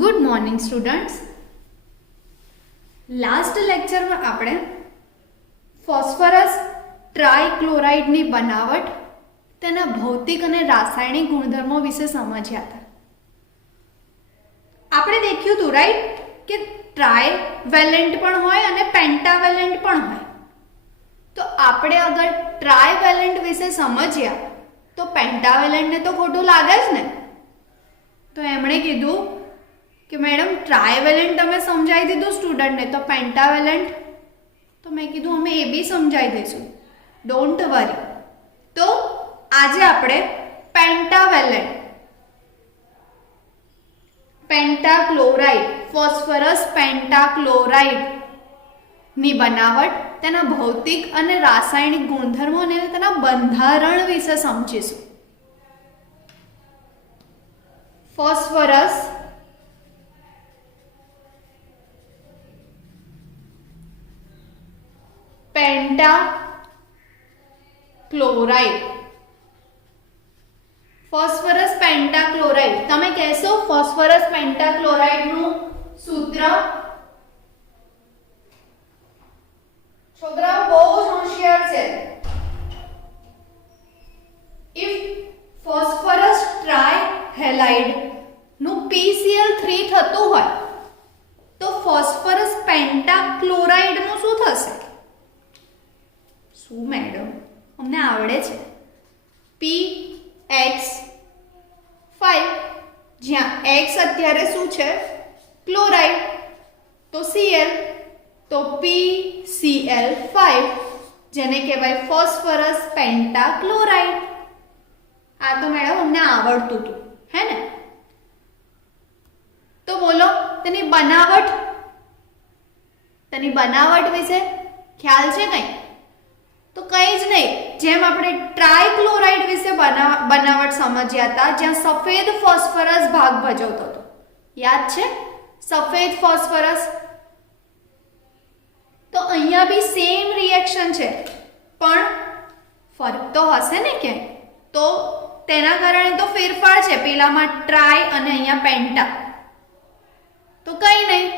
Good morning students. Last લેક્ચરમાં આપણે phosphorus ટ્રાયક્લોરાઇડની બનાવટ, તેના ભૌતિક અને રાસાયણિક ગુણધર્મો વિશે સમજ્યા હતા. આપણે દેખ્યું હતું રાઈટ કે ટ્રાયવેલેન્ટ પણ હોય અને પેન્ટાવેલેન્ટ પણ હોય. તો આપણે અગર ટ્રાયવેલેન્ટ વિશે સમજ્યા તો પેન્ટાવેલેન્ટને તો ખોટું લાગે જ ને. તો એમણે કીધું કે મેડમ ટ્રાયવેલેન્ટ તમે સમજાવી દીધું સ્ટુડન્ટને, તો પેન્ટાવેલેન્ટ તો મેં કીધું અમે એ બી સમજાવી દઈશું, ડોન્ટ વરી. તો આજે આપણે પેન્ટાક્લોરાઇડ, ફોસ્ફરસ પેન્ટાક્લોરાઇડ ની બનાવટ, તેના ભૌતિક અને રાસાયણિક ગુણધર્મો અને તેના બંધારણ વિશે સમજીશું. Phosphorus pentachloride, phosphorus pentachloride. તમે કહેશો ફોસ્ફરસ પેન્ટાક્લોરાઇડ નું સૂત્ર? છોકરાઓ બહુ જ હોશિયાર છે. ઇફ ફોસ્ફરસ ટ્રાયહેલાઇડ નું PCl3 થતું હોય તો ફોસ્ફરસ પેન્ટાક્લોરાઇડ નું શું થશે? શું મેડમ અમને આવડે છે. PX5, જ્યાં X અત્યારે શું છે? ક્લોરાઇડ. તો Cl, તો PCl5, જેને કહેવાય ફોસ્ફરસ પેન્ટાક્લોરાઇડ. આ તો મેડમ અમને આવડતું હતું, હે ને? તો બોલો તેની બનાવટ વિશે ખ્યાલ છે કઈ? તો કઈ જ નહીં. જેમ આપણે ટ્રાયક્લોરાઇડ વિશે બનાવટ સમજ્યા હતા, જ્યાં સફેદ ફોસ્ફરસ ભાગ ભજવતો હતો, યાદ છે? સફેદ ફોસ્ફરસ. તો અહીંયા બી સેમ રિએક્શન છે, પણ ફરક તો હશે ને ક્યાંય? તો તેના કારણે તો ફેરફાર છે, પેલામાં ટ્રાય અને અહીંયા પેન્ટા. તો કઈ નહીં,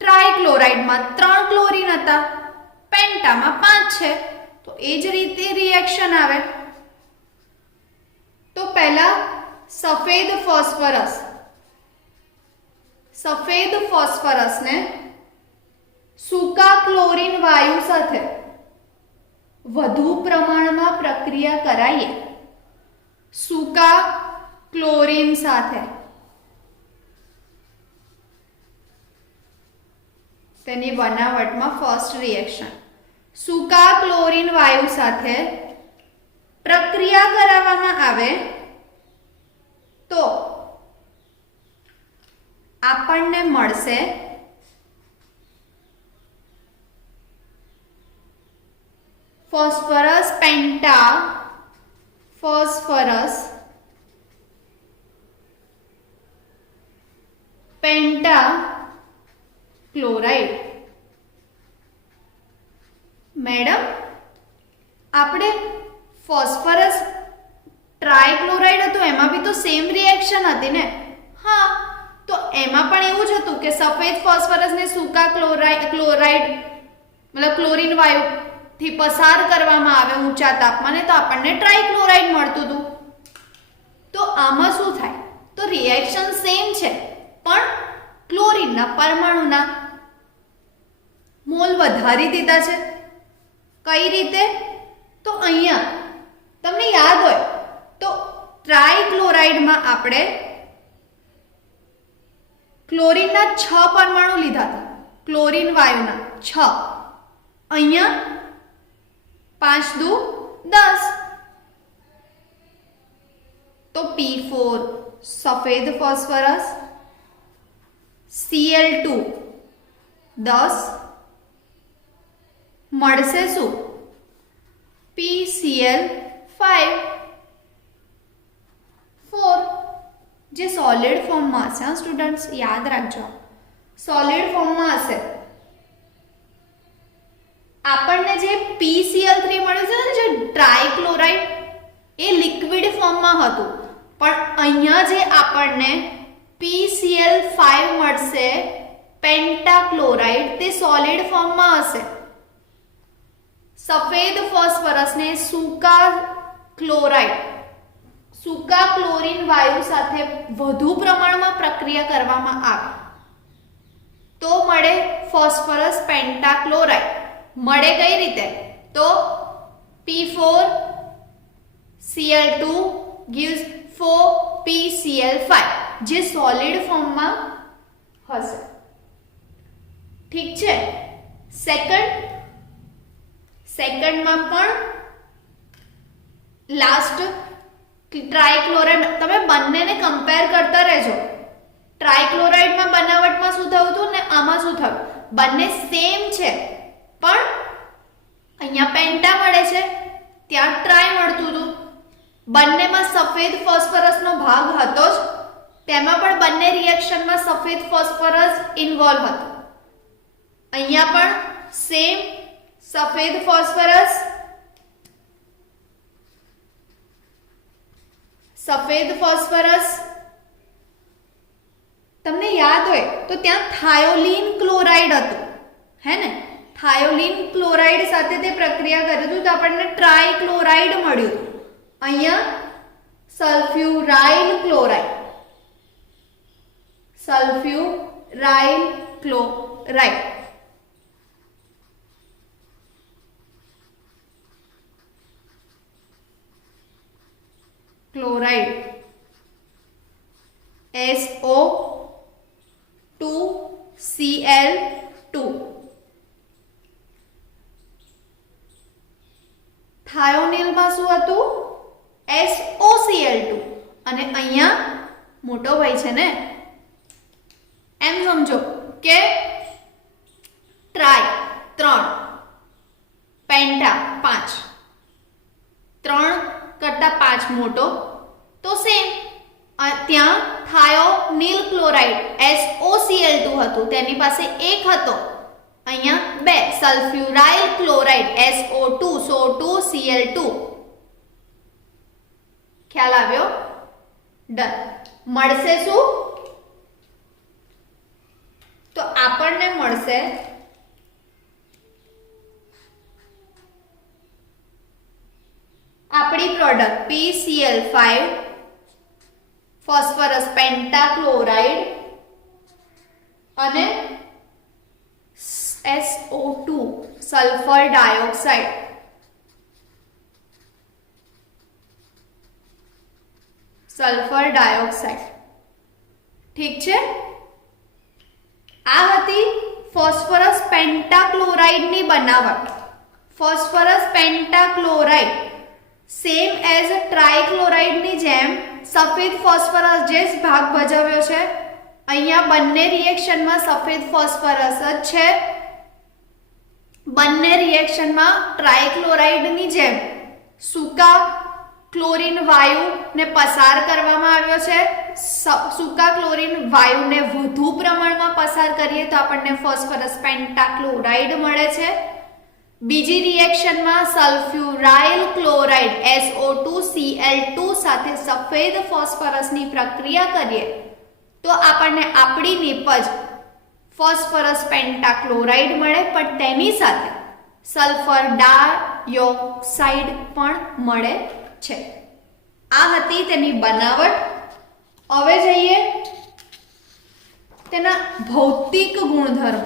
ટ્રાયક્લોરાઇડમાં 3 ક્લોરીન હતા, પેન્ટામાં 5 છે, તો એ જ રીતે રિએક્શન આવે. તો પહેલા સફેદ ફોસ્ફરસને સૂકા ક્લોરીન વાયુ સાથે વધુ પ્રમાણમાં પ્રક્રિયા કરાઈએ. સૂકા ક્લોરીન સાથે તેની બનાવટમાં ફર્સ્ટ રિએક્શન, સૂકા ક્લોરીન વાયુ સાથે પ્રક્રિયા કરાવવામાં આવે તો આપણને મળશે ફોસ્ફરસ પેન્ટાક્લોરાઇડ. મેડમ આપણે ફોસ્ફરસ ટ્રાયક્લોરાઇડ હતું એમાં બી તો સેમ રિએક્શન હતી ને? હા, તો એમાં પણ એવું જ હતું કે સફેદ ફોસ્ફરસને સૂકા ક્લોરીન વાયુ થી પસાર કરવામાં આવે ઊંચા તાપમાને, તો આપણને ટ્રાયક્લોરાઇડ મળતું હતું. તો આમાં શું થાય? તો રિએક્શન સેમ છે, પણ ક્લોરીનના પરમાણુના મોલ વધારી દીધા છે. કઈ રીતે? તો અહીંયા તમને યાદ હોય તો ટ્રાયક્લોરાઇડમાં આપણે ક્લોરીનના 6 પરમાણુ લીધા હતા, ક્લોરીન વાયુના 6. અહીંયા 5 દુ 10. તો P4 સફેદ ફોસ્ફરસ, Cl2 10, મળશે શું? PCl5 4, જે સોલિડ ફોર્મમાં હશે. સ્ટુડન્ટ્સ યાદ રાખજો, સોલિડ ફોર્મમાં હશે. આપણને જે PCl3 મળે છે ને, જે ટ્રાયક્લોરાઇડ, એ લિક્વિડ ફોર્મમાં હતું, પણ અહીંયા જે આપણને PCl5 મળશે પેન્ટાક્લોરાઇડ તે સોલિડ ફોર્મમાં હશે. સફેદ ફોસ્ફરસને સૂકા ક્લોરીન વાયુ સાથે વધુ પ્રમાણમાં પ્રક્રિયા કરવામાં આવે તો મળે ફોસ્ફરસ પેન્ટાક્લોરાઇડ. મળે કઈ રીતે? તો P4Cl2 gives 4PCl5 જે સોલિડ ફોર્મમાં હશે. ઠીક છે. સેકન્ડમાં પણ લાસ્ટ ટ્રાયક્લોરાઇડ, તમે બંનેને કમ્પેર કરતા રહેજો. ટ્રાયક્લોરાઇડમાં બનાવટમાં શું થયું હતું ને આમાં શું થયું? બંને સેમ છે પણ અહીંયા પેન્ટા મળે છે, ત્યાં ટ્રાય મળતું હતું. બંનેમાં સફેદ ફોસ્ફરસનો ભાગ હતો જ, તેમાં પણ બંને રિએક્શનમાં સફેદ ફોસ્ફરસ ઇન્વોલ્વ હતો. અહીંયા પણ સેમ સફેદ ફોસ્ફરસ. તમને યાદ હોય તો ત્યાં થાયોલિન ક્લોરાઇડ હતું, હે ને? થાયોલિન ક્લોરાઇડ સાથે તે પ્રક્રિયા કરી હતું તો આપણને ટ્રાયક્લોરાઇડ મળ્યું. અહીંયા સલ્ફ્યુરાઇલ ક્લોરાઇડ. SO2Cl2. થાયોનિલમાં શું હતું? SOCl2. અને અહીંયા મોટો ભાઈ છે ને, એમ સમજો કે ટ્રાય 3, પેન્ટા 5, 3 કરતા 5 મોટો તો સેમ. ત્યાં થાયોનિલ ક્લોરાઇડ SOCl2 હતું, તેની પાસે 1 હતો. અહીંયા 2 સલ્ફ્યુરાઇલ ક્લોરાઇડ SO2Cl2. ખ્યાલ આવ્યો? ડન. મળશે શું? તો આપણને મળશે આપણી પ્રોડક્ટ PCl5 ફોસ્ફરસ પેન્ટાક્લોરાઇડ અને SO2 સલ્ફર ડાયોક્સાઇડ. ઠીક છે. આ હતી ફોસ્ફરસ પેન્ટાક્લોરાઇડની બનાવટ. ફોસ્ફરસ પેન્ટાક્લોરાઇડ સેમ એઝ ટ્રાયક્લોરાઇડની જેમ સફેદ ફોસ્ફરસ જે ભાગ ભજવ્યો છે. અહીંયા બંને રિએક્શનમાં સફેદ ફોસ્ફરસ જ છે. બંને રિએક્શનમાં ટ્રાયક્લોરાઇડની જેમ સૂકા ક્લોરીન વાયુને પસાર કરવામાં આવ્યો છે. સૂકા ક્લોરીન વાયુને વધુ પ્રમાણમાં પસાર કરીએ તો આપણને ફોસ્ફરસ પેન્ટાક્લોરાઇડ મળે છે. બીજી રિએક્શનમાં સલ્ફ્યુરાઇલ ક્લોરાઇડ SO2Cl2 સાથે સફેદ ફોસ્ફરસની પ્રક્રિયા કરીએ તો આપણને આપણી નિપજ ફોસ્ફરસ પેન્ટાક્લોરાઇડ મળે, પણ તેની સાથે સલ્ફર ડાયોક્સાઇડ પણ મળે છે. આ હતી તેની બનાવટ. હવે જઈએ તેના ભૌતિક ગુણધર્મો.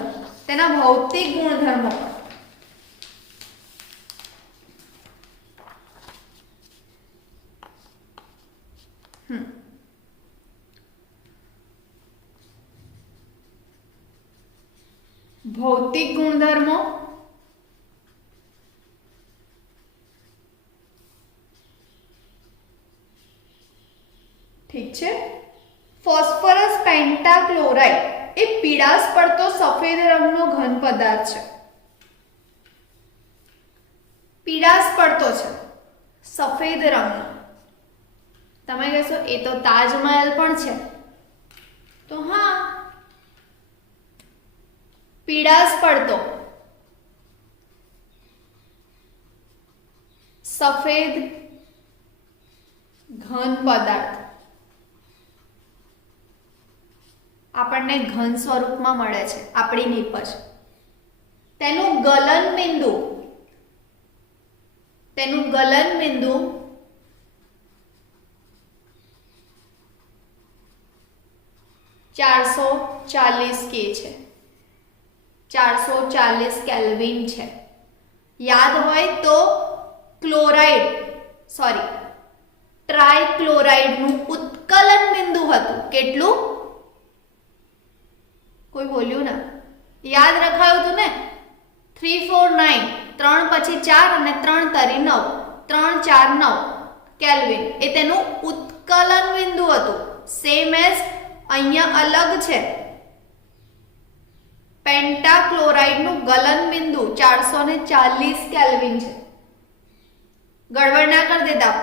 ભૌતિક ગુણધર્મો. ઠીક છે. ફોસ્ફરસ પેન્ટાક્લોરાઇડ એ પીળાશ પડતો સફેદ રંગનો ઘન પદાર્થ છે. પીળાશ પડતો છે સફેદ રંગનો. તમે કહેશો એ તો તાજમહેલ પણ છે. તો હા, પીળાશ પડતો સફેદ ઘન પદાર્થ આપણને ઘન સ્વરૂપમાં મળે છે આપણી નીપજ, તેનું ગલન બિંદુ 440 કે છે, 440 કેલ્વિન છે. યાદ હોય તો ટ્રાયક્લોરાઇડનું ઉત્કલન બિંદુ હતું કેટલું? કોઈ બોલ્યું ના? યાદ રખાયું હતું ને? 349, 3 પછી 4 અને 3 તરી 9, 3 4 9 કેલ્વિન એ તેનું ઉત્કલન બિંદુ હતું. સેમ એઝ અહીંયા અલગ છે, પેન્ટાક્લોરાઇડનું ગલન બિંદુ 440 કેલ્વિન છે. ગડબડ ના કરી દેતા.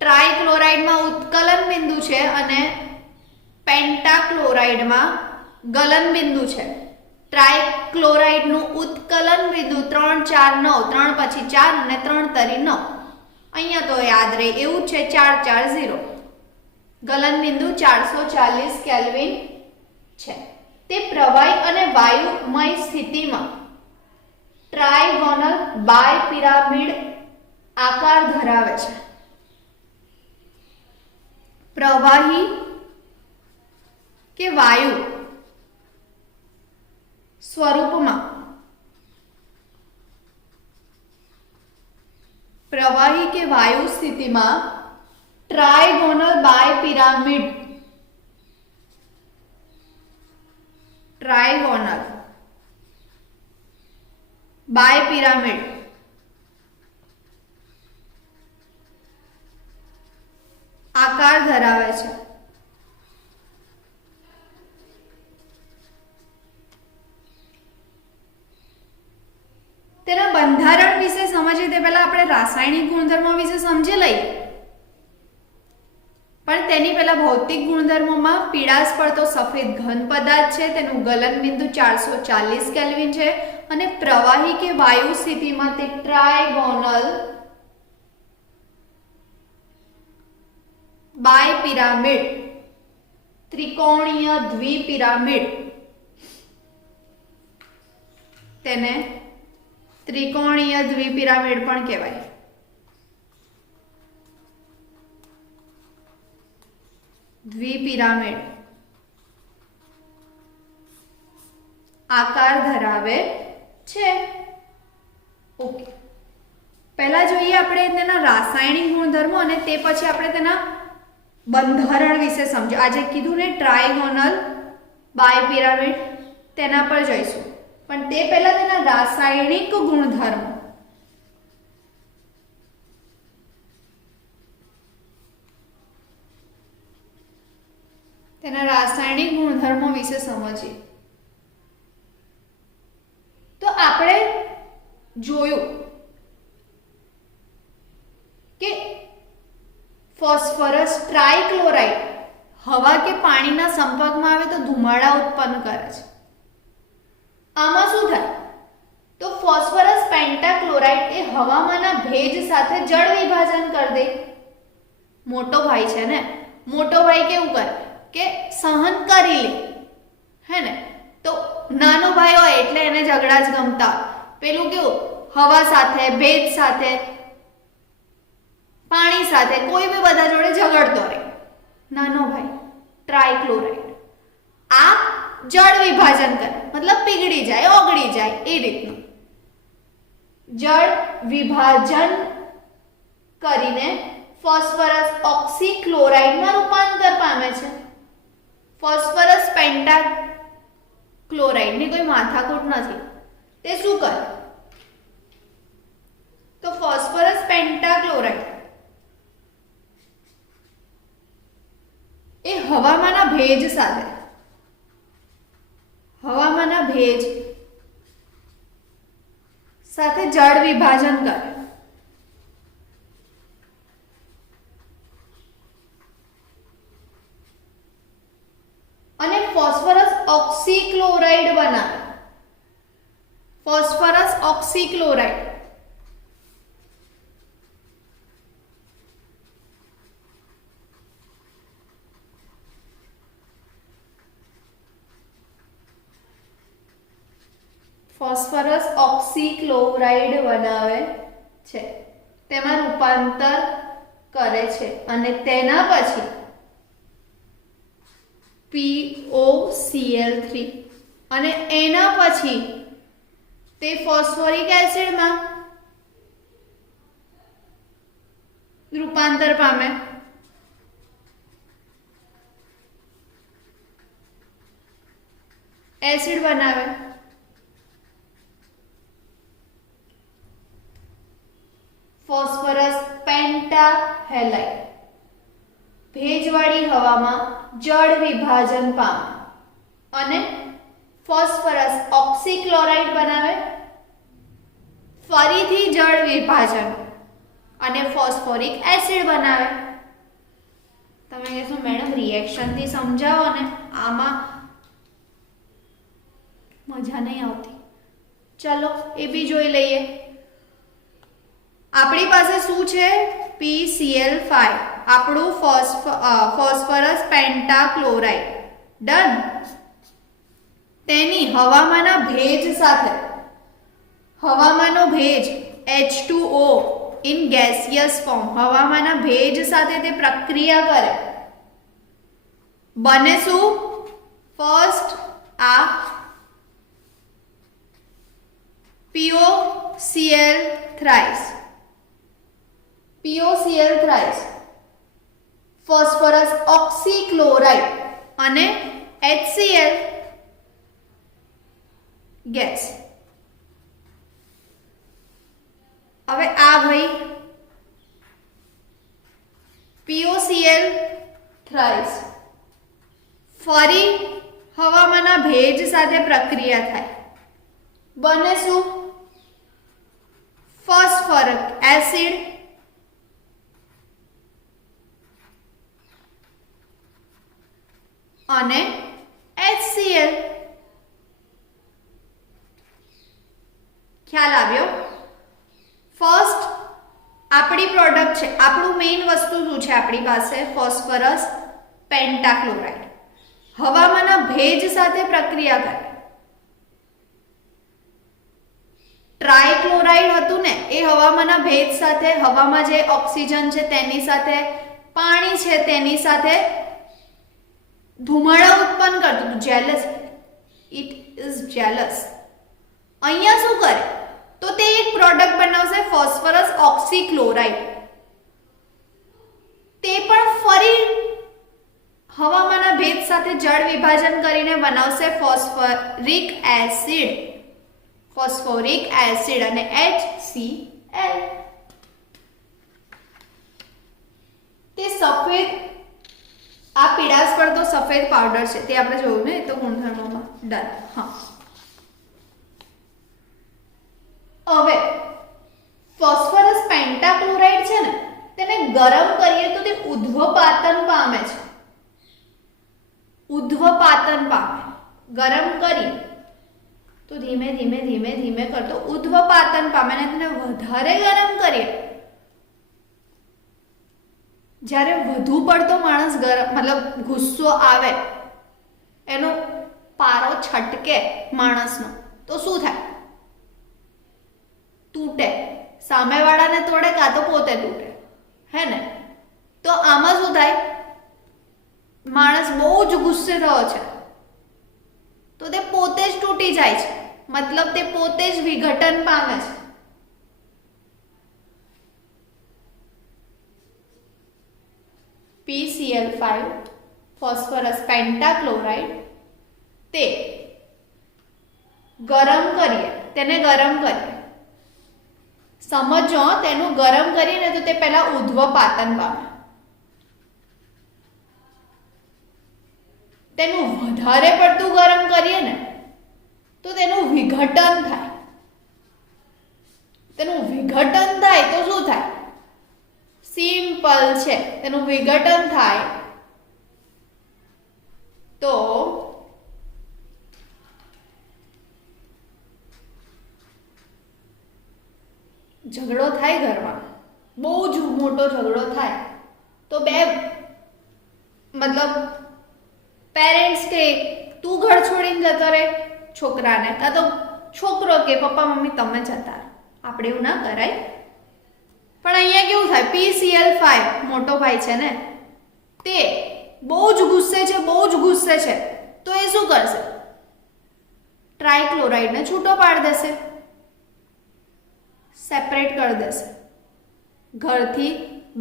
ટ્રાયક્લોરાઇડમાં ઉત્કલન બિંદુ છે અને પેન્ટાક્લોરાઇડમાં ગલન બિંદુ છે. ટ્રાયક્લોરાઇડનું ઉત્કલન બિંદુ 3 4 9, 3 પછી 4 અને 3 તરી 9. અહીંયા તો યાદ રહે એવું છે 440. ગલન બિંદુ 440 કેલ્વિન છે. તે પ્રવાહી અને વાયુમય સ્થિતિમાં ટ્રાયગોનલ બાયપિરામિડ આકાર ધરાવે છે. પ્રવાહી કે વાયુ સ્વરૂપમાં પ્રવાહી કે વાયુ સ્થિતિમાં ટ્રાયગોનલ બાયપિરામિડ આકાર ધરાવે છે. તેના બંધારણ વિશે સમજીએ તે પહેલા આપણે રાસાયણિક ગુણધર્મો વિશે સમજી લઈએ. પણ તેની પહેલા ભૌતિક ગુણધર્મોમાં પીળાશ પડતો સફેદ ઘન પદાર્થ છે, તેનું ગલન બિંદુ 440 કેલ્વિન છે અને પ્રવાહી કે વાયુ સ્થિતિમાં તે ટ્રાયગોનલ બાયપિરામિડ ત્રિકોણીય દ્વિપિરામિડ, તેને ત્રિકોણીય દ્વિપિરામિડ પણ કહેવાય. દ્વિપિરામિડ આકાર ધરાવે છે. ઓકે, પહેલા જોઈએ આપણે તેના રાસાયણિક ગુણધર્મો અને તે પછી આપણે તેના બંધારણ વિશે સમજો. આજે કીધું ને ટ્રાયગોનલ બાયપિરામિડ, તેના પર જઈશું. પણ તે પહેલા તેના રાસાયણિક ગુણધર્મો. તેના રાસાયણિક ગુણધર્મો વિશે સમજીએ. તો આપણે જોયું કે ફોસ્ફરસ ટ્રાયક્લોરાઇડ હવા કે પાણીના સંપર્કમાં આવે તો ધુમાડા ઉત્પન્ન કરે છે. આમાં શું થાય? તો ફોસ્ફરસ પેન્ટાક્લોરાઇડ એ હવામાંના ભેજ સાથે જળ વિભાજન કરી દે. મોટો ભાઈ છે ને, મોટો ભાઈ કેવું કરે કે સહન કરી લે, હે ને? તો નાનો ભાઈ હોય એટલે એને ઝઘડા જ ગમતા. પેલું કેવું, હવા સાથે, ભેજ સાથે, પાણી સાથે, કોઈ બી બધા જોડે ઝઘડતો રહે. નાનો ભાઈ ટ્રાયક્લોરાઇડ આ જળ વિભાજન કરે, મતલબ પીગળી જાય, ઓગળી જાય, એ રીતનું જળ વિભાજન કરીને ફોસ્ફરસ ઓક્સીક્લોરાઇડમાં રૂપાંતર પામે છે. ફોસ્ફરસ પેન્ટાક્લોરાઇડની કોઈ માથાકૂટ નથી. તે શું કરે? તો ફોસ્ફરસ પેન્ટાક્લોરાઇડ એ હવામાંના ભેજ સાથે જળ વિભાજન કરે. અને ફોસ્ફરસ ઓક્સીક્લોરાઇડ બનાવે. ફોસ્ફરસ ઓક્સીક્લોરાઇડ ફોસ્ફરસ ઓક્સીક્લોરાઇડ બનાવે છે, તેમાં રૂપાંતર કરે છે અને તેના પછી POCl3 અને એના પછી તે ફોસ્ફોરિક એસિડમાં રૂપાંતર પામે. એસિડ બનાવે. ફોસ્ફરસ પેન્ટાહેલાઇડ ભેજવાળી હવામાં જળ વિભાજન પામે અને ફોસ્ફરસ ઓક્સીક્લોરાઇડ બનાવે. ફરીથી જળ વિભાજન અને ફોસ્ફોરિક એસિડ બનાવે. તમે કહેશો મેડમ રિએક્શનથી સમજાવો ને, આમાં મજા નહીં આવતી. ચલો એ બી જોઈ લઈએ. આપણી પાસે શું છે? PCl5, આપણું ફોસ્ફરસ પેન્ટાક્લોરાઇડ. ડન. તેની હવામાંના ભેજ સાથે, હવામાંનો ભેજ H2O ઇન ગેસિયસ ફોર્મ, હવામાંના ભેજ સાથે તે પ્રક્રિયા કરે. બને શું? ફર્સ્ટ આ POCl thrice, ફોસ્ફરસ ઓક્સીક્લોરાઇડ અને HCl ગેસ. હવે આ ભાઈ POCl thrice ફરી હવામાંના ભેજ સાથે પ્રક્રિયા થાય. બને શું? ફોસ્ફોરિક એસિડ અને HCl. ખ્યાલ આવ્યો? ફર્સ્ટ આપણી પ્રોડક્ટ છે, આપણું મેઇન વસ્તુ શું છે આપણી પાસે? ફોસ્ફરસ પેન્ટાક્લોરાઇડ હવામાંના ભેજ સાથે પ્રક્રિયા કરે. ટ્રાયક્લોરાઇડ હતું ને, એ હવામાંના ભેજ સાથે, હવામાં જે ઓક્સિજન છે તેની સાથે, પાણી છે તેની સાથે ધુમાડા ઉત્પન્ન કરતું હતું. Jealous, it is jealous. અહીંયા શું કરે? તો તે એક પ્રોડક્ટ બનાવશે ફોસ્ફરસ ઓક્સીક્લોરાઇડ. તે પણ ફરી હવામાંના ભેજ સાથે જળ વિભાજન કરીને બનાવશે ફોસ્ફોરિક એસિડ અને HCl. તે સફેદ, આ પીળાશ પર તો સફેદ પાવડર છે, તે આપણે જોયું ને, તો ગુણધર્મોમાં. ડન. હા, હવે ફોસ્ફરસ પેન્ટાક્લોરાઇડ છે ને, તેને ગરમ કરીએ તો તે ઉદ્ધ્વપાતન પામે છે. ઉદ્ધ્વપાતન પામે. ગરમ કરી તો ધીમે ધીમે ધીમે ધીમે કરતો ઉદ્ધ્વપાતન પામે. અને તેને વધારે ગરમ કરીએ, જ્યારે વધુ પડતો માણસ ગરમ, મતલબ ગુસ્સો આવે, એનો પારો છટકે માણસનો, તો શું થાય? તૂટે. સામેવાળાને તોડે કાં તો પોતે તૂટે, હે ને? તો આમાં શું થાય? માણસ બહુ જ ગુસ્સે થયો છે તો તે પોતે જ તૂટી જાય છે, મતલબ તે પોતે જ વિઘટન પામે છે. PCl5 ફોસ્ફરસ પેન્ટાક્લોરાઇડ, તે ગરમ કરીએ, તેને ગરમ કરીએ. સમજો, તેનું ગરમ કરીને તો તે પહેલા ઉદ્ધ્વપાતન પામે. તેનું વધારે પડતું ગરમ કરીએ ને તો તેનું વિઘટન થાય. તેનું વિઘટન થાય તો શું થાય? સિમ્પલ છે, તેનું વિઘટન થાય તો ઝઘડો થાય ઘરમાં, બહુ જ મોટો ઝઘડો થાય તો બે, મતલબ પેરેન્ટ્સ કે તું ઘર છોડીને જતો રહે છોકરાને, કાં તો છોકરો કે પપ્પા મમ્મી તમે જતા રહો, આપણે એવું ના કરાય. પણ અહીંયા કેવું થાય, PCl5 મોટો ભાઈ છે ને, તે બહુ જ ગુસ્સે છે, તો એ શું કરશે? ટ્રાયક્લોરાઇડને છૂટો પાડી દેશે, સેપરેટ કરી દેશે, ઘરથી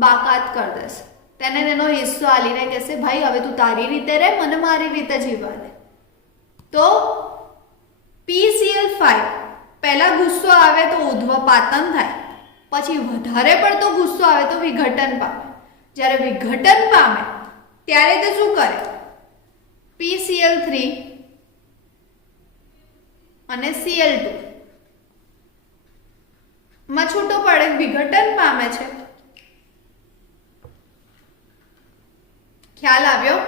બાકાત કરી દેશે. તેને તેનો હિસ્સો આલીને કહેશે ભાઈ હવે તું તારી રીતે રહે, મને મારી રીતે જીવવા દે. તો PCl5 પહેલા ગુસ્સો આવે તો ઉદ્ધવપાતન થાય, પછી વધારે પડતો ગુસ્સો આવે તો વિઘટન પામે. જ્યારે વિઘટન પામે ત્યારે તે શું કરે? PCl3 અને Cl2 માં છૂટો પડે, વિઘટન પામે છે. ખ્યાલ આવ્યો?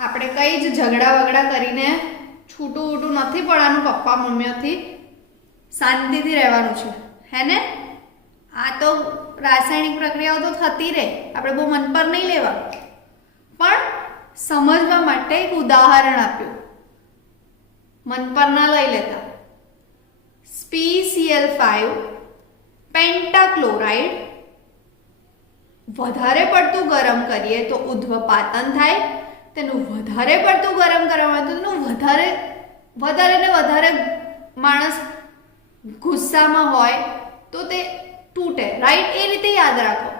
આપણે કઈ જ ઝઘડા વગડા કરીને છૂટું નથી પડવાનું પપ્પા મમ્મીઓથી, શાંતિથી રહેવાનું છે, હે ને? આ તો રાસાયણિક પ્રક્રિયાઓ તો થતી રહે, આપણે બહુ મન પર નહીં લેવાનું. પણ સમજવા માટે એક ઉદાહરણ આપ્યું, મન પર ના લઈ લેતા. PCl5 પેન્ટાક્લોરાઇડ વધારે પડતું ગરમ કરીએ તો ઉદ્ધવપાતન થાય. તેનું વધારે પડતું ગરમ કરવામાં તો તેનું વધારે માણસ ગુસ્સામાં હોય તો તે તૂટે, રાઈટ? એ રીતે યાદ રાખો.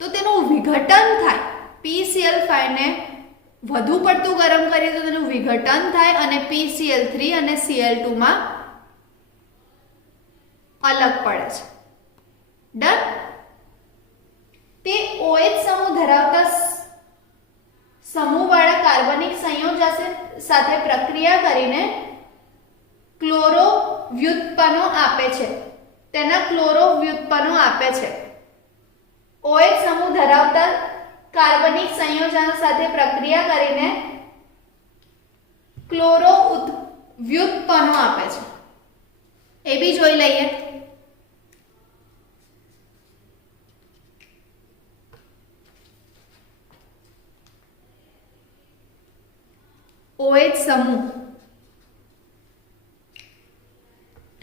તો તેનું વિઘટન થાય. PCl5 ને વધુ પડતું ગરમ કરીએ તો તેનું વિઘટન થાય અને PCl3 અને Cl2 માં અલગ પડે છે. ડન? તે OH સમૂહ ધરાવતા સમૂહવાળા કાર્બનિક સંયોજન સાથે પ્રક્રિયા કરીને ક્લોરો વ્યુત્પન્નો આપે છે. તેના ક્લોરો વ્યુત્પન્નો આપે છે. OH સમૂહ ધરાવતા કાર્બનિક સંયોજન સાથે પ્રક્રિયા કરીને ક્લોરો વ્યુત્પન્નો આપે છે. એ બી જોઈ લઈએ. OH સમૂહ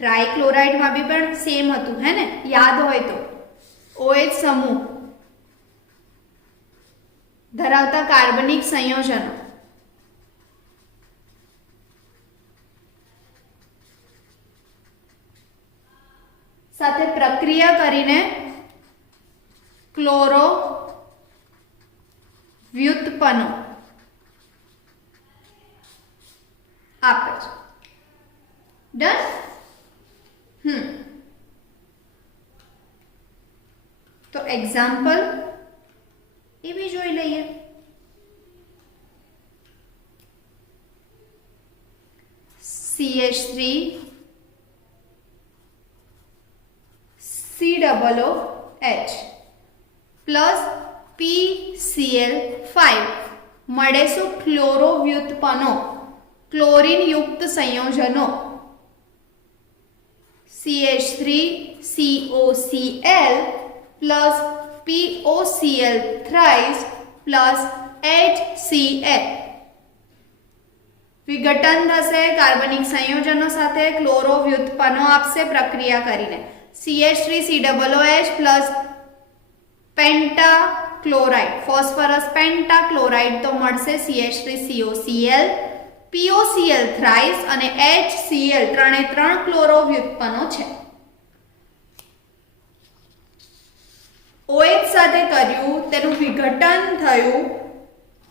ટ્રાયક્લોરાઇડમાં બી પણ સેમ હતું, હે ને? યાદ હોય તો OH સમૂહ ધરાવતા કાર્બનિક સંયોજનો સાથે પ્રક્રિયા કરીને ક્લોરો વ્યુત્પન્નો આપે છે. ડન? તો એક્ઝામ્પલ એ બી જોઈ લઈએ. CH3 COOH પ્લસ PCl5 મળે શું? ક્લોરો વ્યુત્પન્નો, ક્લોરીન યુક્ત સંયોજનો CH3 COCl plus POCl thrice plus HCl. વિઘટન થશે, કાર્બનિક સંયોજનો સાથે ક્લોરો વ્યુત્પન્નો આપશે પ્રક્રિયા કરીને. CH3 COOH plus પેન્ટાક્લોરાઇડ, phosphorus pentachloride તો મળશે CH3 COCl, POCl થ્રાઇસ અને HCl, ત્રણે ક્લોરો વ્યુત્પન્નો છે. OH સાથે કર્યું, તેનું વિઘટન થયું,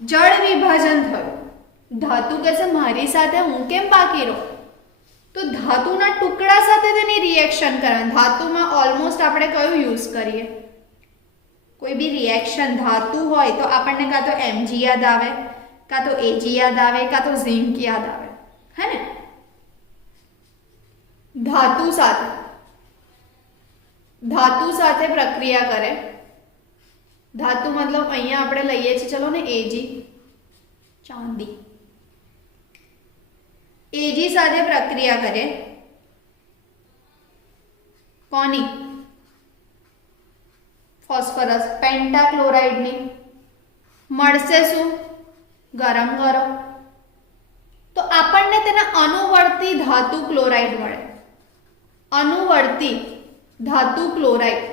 જળ વિભાજન થયું. ધાતુ કહેશે મારી સાથે હું કેમ બાકી રહું? તો ધાતુના ટુકડા સાથે તેની રિએક્શન કરવાની. ધાતુમાં ઓલમોસ્ટ આપણે કયું યુઝ કરીએ? કોઈ બી રિએક્શન ધાતુ હોય તો આપણને કાં તો Mg યાદ આવે, કાં તો Ag યાદ આવે, કાં તો ઝિંક યાદ આવે, હે ને? ધાતુ સાથે પ્રક્રિયા કરે. ધાતુ મતલબ અહીંયા આપણે લઈએ છીએ, ચલો ને, Ag, ચાંદી. Ag સાથે પ્રક્રિયા કરે કોની? ફોસ્ફરસ પેન્ટાક્લોરાઇડની. મળશે શું? ગરમ. તો આપણને તેના અનુવર્તી ધાતુ ક્લોરાઇડ મળે. અનુવર્તી ધાતુ ક્લોરાઇડ,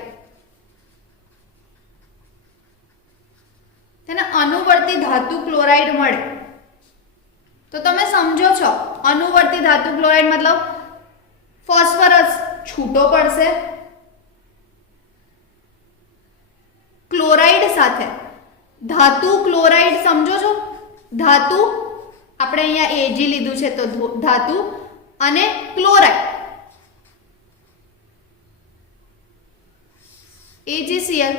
તેના અનુવર્તી ધાતુ ક્લોરાઇડ મળે. તો તમે સમજો છો અનુવર્તી ધાતુ ક્લોરાઇડ મતલબ ફોસ્ફરસ છૂટો પડશે, ક્લોરાઇડ સાથે ધાતુ ક્લોરાઇડ સમજો છો, ધાતુ આપણે અહીંયા Ag લીધું છે તો ધાતુ અને ક્લોરાઇડ AgCl,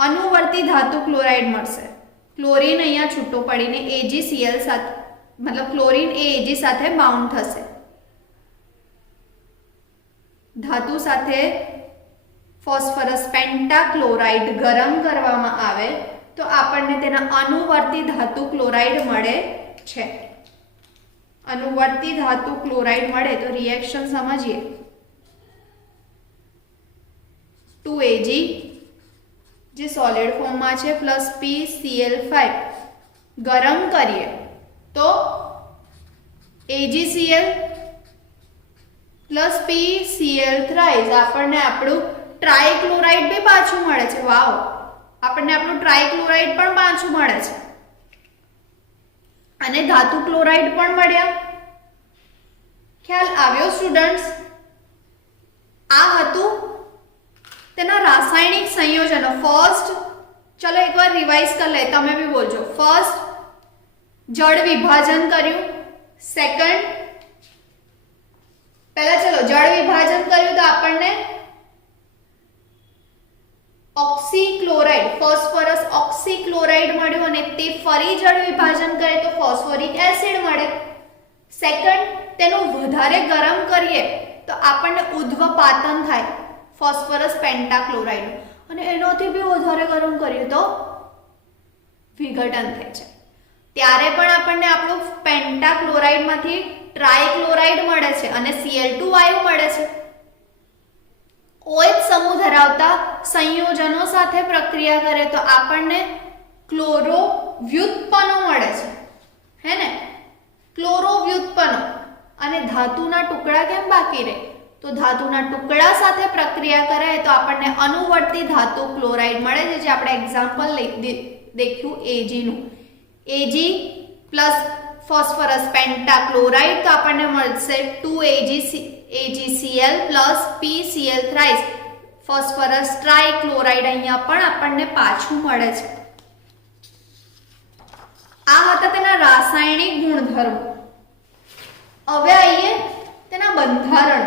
અનુવર્તી ધાતુ ક્લોરાઇડ મળશે. ક્લોરીન અહીંયા છૂટો પડીને AgCl સાથે મતલબ ક્લોરીન એ Ag સાથે બાઉન્ડ થશે. ધાતુ સાથે ફોસ્ફરસ પેન્ટાક્લોરાઇડ ગરમ કરવામાં આવે તો આપણને તેના અનુવર્તી ધાતુ ક્લોરાઇડ મળે છે. અનુવર્તી ધાતુ ક્લોરાઇડ મળે તો રિએક્શન સમજીએ. 2Ag જે સોલિડ ફોર્મમાં છે પ્લસ PCl5 ગરમ કરીએ તો AgCl પ્લસ PCl થ્રાઇસ આપણને આપણું ટ્રાયક્લોરાઇડ બી પાછું મળે છે. વાવ, આપણને આપણું ટ્રાયક્લોરાઇડ પણ પાછું મળે છે અને ધાતુ ક્લોરાઇડ પણ મળ્યા. ખ્યાલ આવ્યો સ્ટુડન્ટ્સ? આ હતું તેના રાસાયણિક સંયોજનો. ફર્સ્ટ ચલો એકવાર રિવાઇઝ કરી લે, તમે બી બોલજો. ફર્સ્ટ જળ વિભાજન કર્યું, સેકન્ડ પહેલા ચલો જળ વિભાજન કર્યું તો આપણને ઓક્સીક્લોરાઇડ ફોસ્ફરસ ઓક્સીક્લોરાઇડ મળ્યું અને તે ફરી જળ વિભાજન કરે તો ફોસ્ફોરિક એસિડ મળે. સેકન્ડ તેનું વધારે ગરમ કરીએ તો આપણને ઉદ્ધવપાતન થાય ફોસ્ફરસ પેન્ટાક્લોરાઇડ અને એનાથી બી વધારે ગરમ કરીએ તો વિઘટન થાય છે. ત્યારે પણ આપણને આપણું પેન્ટાક્લોરાઇડમાંથી ટ્રાયક્લોરાઇડ મળે છે અને Cl2 વાયુ મળે છે. OH સમૂહ ધરાવતા સંયોજનો સાથે પ્રક્રિયા કરે તો આપણને ક્લોરો વ્યુત્પન્નો મળે છે, હે ને? ક્લોરો વ્યુત્પન્નો. અને ધાતુના ટુકડા કેમ બાકી રહે? તો ધાતુના ટુકડા સાથે પ્રક્રિયા કરે તો આપણને અનુવર્તી ધાતુ ક્લોરાઇડ મળે છે, જે આપણે એક્ઝામ્પલ દેખ્યું Ag નું. Ag પ્લસ ફોસ્ફરસ પેન્ટાક્લોરાઇડ તો આપણને મળશે 2AgCl plus PCl thrice phosphorus trichloride અહીંયા પણ આપણને પાછું મળે છે. આ હતા તેના રાસાયણિક ગુણધર્મો. હવે આવીએ તેના બંધારણ.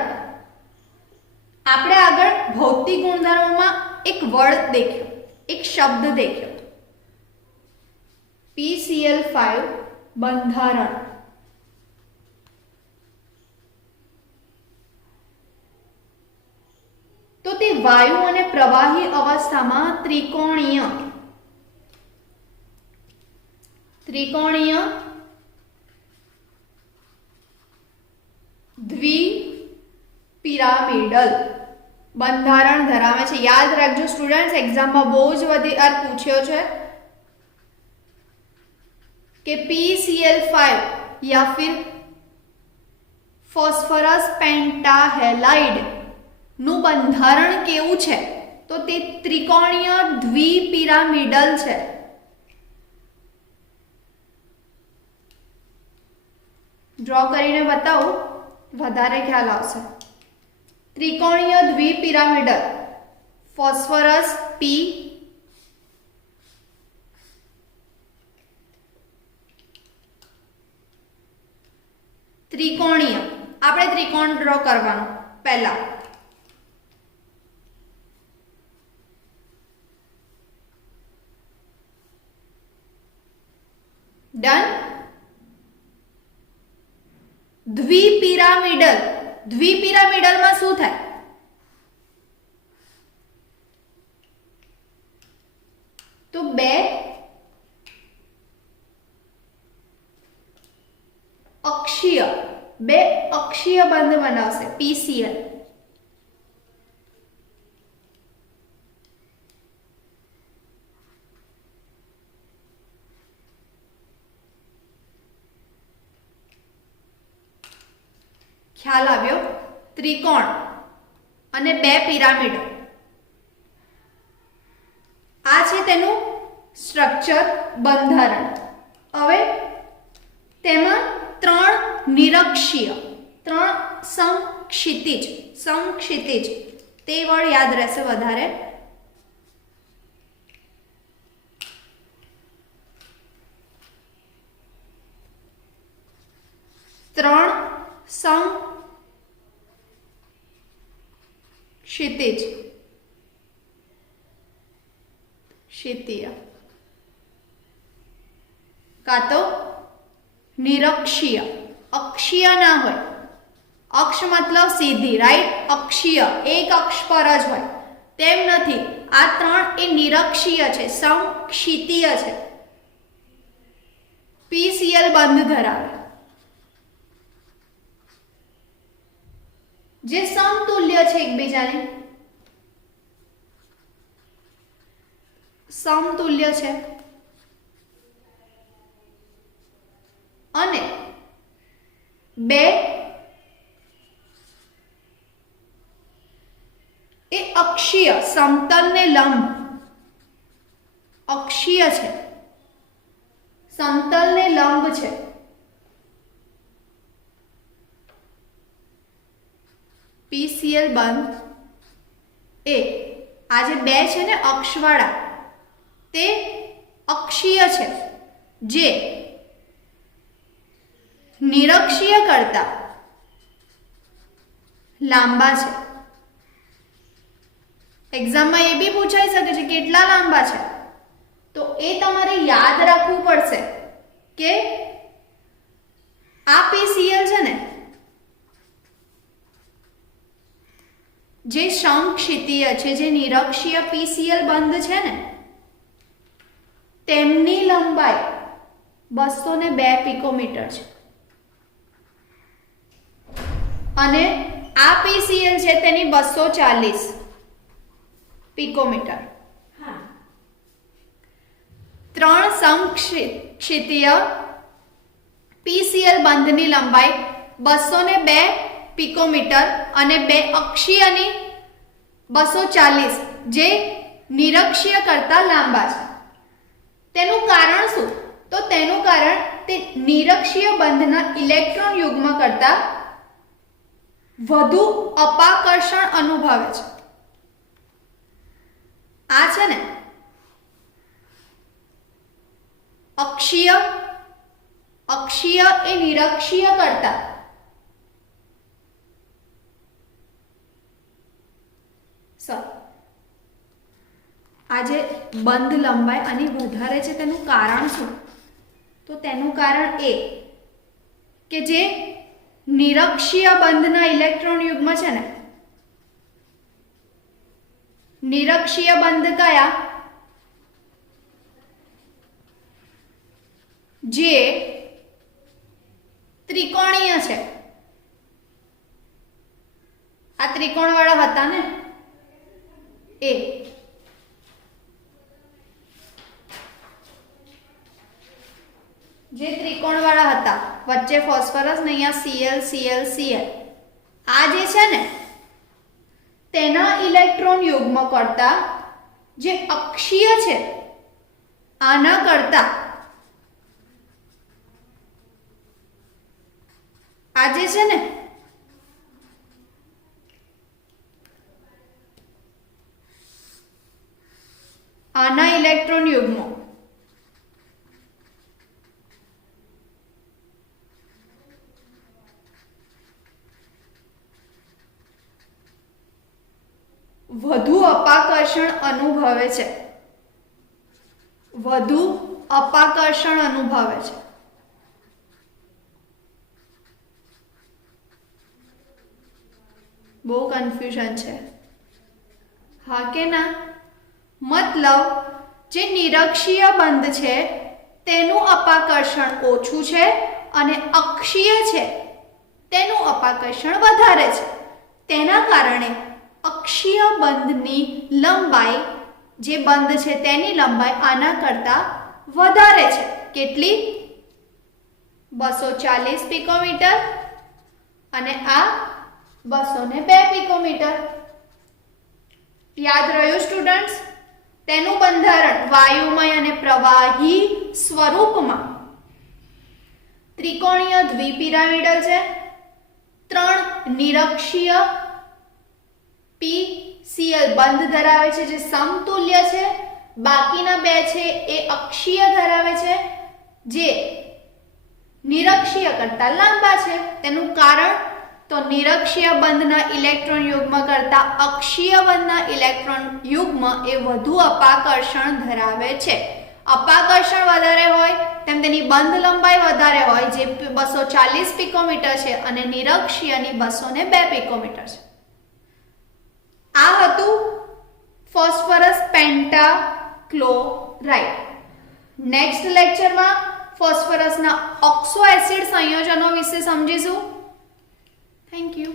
આપણે આગળ ભૌતિક ગુણધર્મોમાં એક વર્ડ દેખ્યો, એક શબ્દ દેખ્યો PCl5 બંધારણ. તો તે વાયુ અને પ્રવાહી અવસ્થામાં ત્રિકોણીય દ્વિપિરામિડલ બંધારણ ધરાવે છે. યાદ રાખજો સ્ટુડન્ટ્સ, એક્ઝામમાં બહુ જ બધી વાર પૂછ્યો છે કે PCl5 या फिर ફોસ્ફરસ પેન્ટાહેલાઇડ નું બંધારણ કેવું છે? તો તે ત્રિકોણીય દ્વિપિરામિડલ છે. ડ્રો કરીને બતાવું, વધારે ખ્યાલ આવશે. ત્રિકોણીય દ્વિપિરામિડલ ફોસ્ફરસ P ત્રિકોણીય. આપણે ત્રિકોણ ડ્રો કરવાનો પહેલા. ડન. દ્વિપિરામિડલ, દ્વિપિરામિડલમાં શું થાય? તો બે અક્ષીય બંધ બનાવશે PCl. ખ્યાલ આવ્યો? ત્રિકોણ અને બે પિરામિડો, આ છે તેનું સ્ટ્રક્ચર, બંધારણ. હવે તેમાં ત્રણ નિરક્ષીય, ત્રણ સમક્ષિતિજ, સમક્ષિતિજ તે વર્ડ યાદ રહેશે વધારે. ત્રણ સમક્ષિતિજ, ક્ષિતિય કાં તો નિરક્ષીય. અક્ષીય ના હોય, અક્ષ મતલબ સીધી, રાઈટ? અક્ષીય એક અક્ષ પર જ હોય, તેમ નથી. આ ત્રણ એ નિરક્ષીય છે, સમક્ષિતિય છે, પીસીએલ બંધ ધરાવે, જે સમતુલ્ય છે એકબીજાને, સમતુલ્ય છે. અને બે એ અક્ષીય, સમતલ ને લંબ, અક્ષીય છે, સમતલ ને લંબ છે. પીસીએલ બંધ એ આ જે બે છે ને અક્ષવાળા, તે અક્ષીય છે, જે નિરક્ષીય કરતા લાંબા છે. એક્ઝામમાં એ બી પૂછાઈ શકે છે કેટલા લાંબા છે, તો એ તમારે યાદ રાખવું પડશે કે આ પીસીએલ છે ને, જે સમક્ષિતિય છે, જે નિરક્ષીય પીસીએલ બંધ છે ને, તેમની લંબાઈ 202 પિકોમીટર છે. અને આ પીસીએલ છે તેની 240 પિકોમીટર. ત્રણ સમક્ષિતિય પીસીએલ બંધની લંબાઈ 202 પિકોમીટર અને બે અક્ષીયની 240, જે નિરક્ષીય કરતા લાંબા છે. તેનું કારણ શું? તો તેનું કારણ તે નિરક્ષીય બંધના ઇલેક્ટ્રોન યુગ્મ કરતા વધુ અપાકર્ષણ અનુભવે છે. આ છે ને અક્ષીય, અક્ષીય એ નિરક્ષીય કરતા આજે બંધ લંબાઈ આની વધારે છે. તેનું કારણ શું? તો તેનું કારણ એ કે જે નિરક્ષીય બંધના ઇલેક્ટ્રોન યુગ્મ છે ને, નિરક્ષીય બંધ કયા? જે ત્રિકોણીય છે. આ ત્રિકોણ વાળા હતા ને, એ જે ત્રિકોણ વાળા હતા, વચ્ચે ફોસ્ફરસ ને અહીંયા Cl Cl Cl, આ જે છે ને તેના ઇલેક્ટ્રોન યુગ્મ કરતા જે અક્ષીય છે આના કરતા આ જે છે ને આના ઇલેક્ટ્રોન યુગ્મો વધુ અપાકર્ષણ અનુભવે છે, વધુ અપાકર્ષણ અનુભવે છે. બહુ કન્ફ્યુઝન છે, હા કે ના? મતલબ જે નિરક્ષીય બંધ છે તેનું અપાકર્ષણ ઓછું છે અને અક્ષીય છે તેનું અપાકર્ષણ વધારે છે. તેના કારણે અક્ષીય બંધની લંબાઈ, જે બંધ છે તેની લંબાઈ આના કરતા વધારે છે. કેટલી? 240 પિકોમીટર અને આ 202 પિકોમીટર. યાદ રહ્યું સ્ટુડન્ટ્સ? તેનું બંધારણ વાયુમય અને પ્રવાહી સ્વરૂપમાં ત્રિકોણીય દ્વિપિરામિડલ છે. 3 નિરક્ષીય PCl બંધ ધરાવે છે જે સમતુલ્ય છે. બાકીના 2 છે એ અક્ષીય ધરાવે છે જે નિરક્ષીય કરતા લાંબા છે. તેનું કારણ તો નિરક્ષીય બંધના ઇલેક્ટ્રોન યુગ્મ કરતા અક્ષીય બંધના ઇલેક્ટ્રોન યુગ્મ એ વધુ અપાકર્ષણ ધરાવે છે. અપાકર્ષણ વધારે હોય તેમ તેની બંધ લંબાઈ વધારે હોય જે 240 પિકોમીટર છે અને નિરક્ષીયની 202 પિકોમીટર છે. આ હતું ફોસ્ફરસ પેન્ટાક્લોરાઇડ. નેક્સ્ટ લેક્ચરમાં ફોસ્ફરસના ઓક્સો એસિડ સંયોજનો વિશે સમજીશું. Thank you.